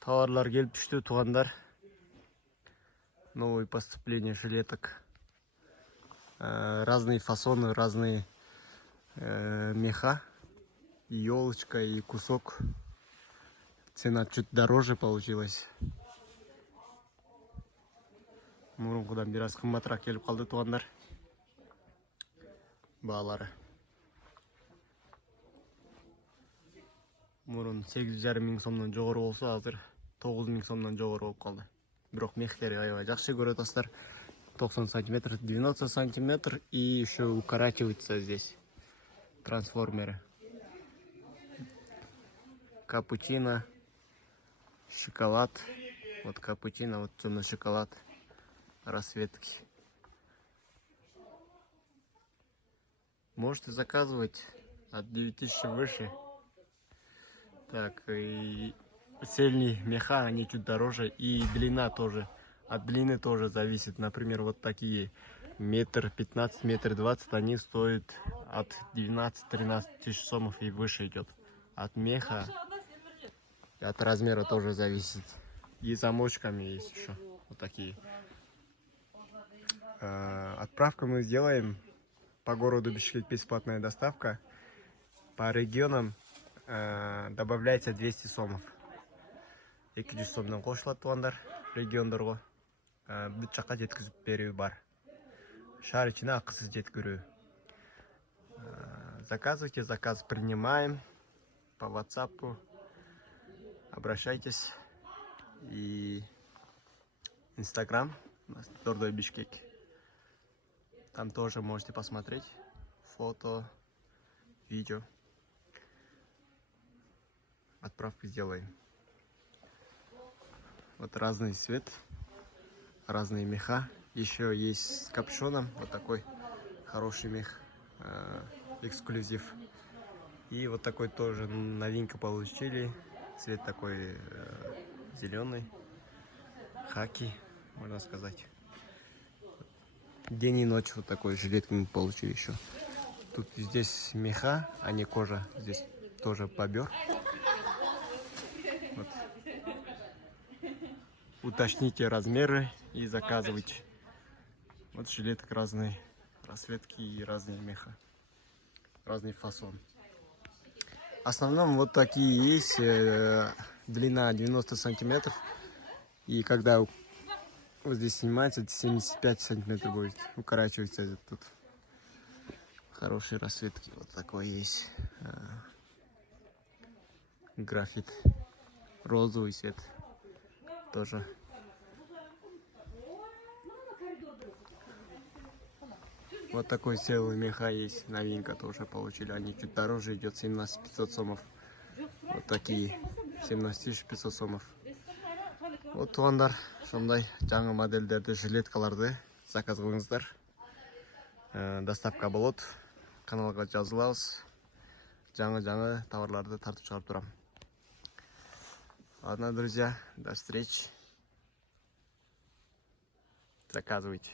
Товарлар келіп түшті, туғандар. Новые поступления жилеток. Разные фасоны, разные меха. И елочка, и кусок. Цена чуть дороже получилась. Мурункудан бираз кымбатыраак келип калды, туғандар. Баалары. Мурун 8,5 миң сомдон жогору болсо, азыр 9 миң сомдон жогору болуп калды. Бирок мехтери аябай жакшы көрөтасыздар. 90 сантиметр, 90 сантиметр и еще укорачивается здесь трансформеры. Капучино, шоколад. Вот капучино, вот темный шоколад. Расцветки. Можете заказывать от 9000 выше. Так, и цельные меха, они чуть дороже. И длина тоже. От длины тоже зависит. Например, вот такие метр 15, метр 20, они стоят от 12-13 тысяч сомов и выше идет. От меха, от размера тоже зависит. И замочками есть еще вот такие. Отправку мы сделаем по городу Бишкек, бесплатная доставка. По регионам добавляется 200 сомов. 200 сомдон кошулат тугандар региондорго. Бүт жакка жеткизип берүү бар. Шаар ичине акысыз жеткирүү. Заказывайте, заказ принимаем по WhatsApp. Обращайтесь. И Instagram, Тордой Бишкек. Там тоже можете посмотреть фото, видео. Отправку сделаем. Вот разный цвет, разные меха. Еще есть с капюшоном. Вот такой хороший мех, эксклюзив. И вот такой тоже новинка получили. Цвет такой зеленый, хаки, можно сказать. День и ночь вот такой жилетку мы получили еще. Тут здесь меха, а не кожа. Здесь тоже бобер. Вот. Уточните размеры и заказывайте. Вот жилеток разные расцветки и разные меха. Разный фасон. В основном вот такие есть. Длина 90 сантиметров. И когда вот здесь снимается, 75 сантиметров будет. Укорачивается тут. Хорошие расцветки. Вот такой есть. Графит. Розовый цвет. Тоже. Вот такой целый меха есть. Новинка тоже получили. Они чуть дороже идет. 17 500 сомов. Вот такие. 17 500 сомов. Вот тугандар, сондай жаңы модельдерди, жилеткаларды заказ кылыңыздар. Доставка болот. Каналга жазылабыз. Жаңы товарларды тартып чыгарып турам. Ладно, друзья, до встречи. Заказывайте.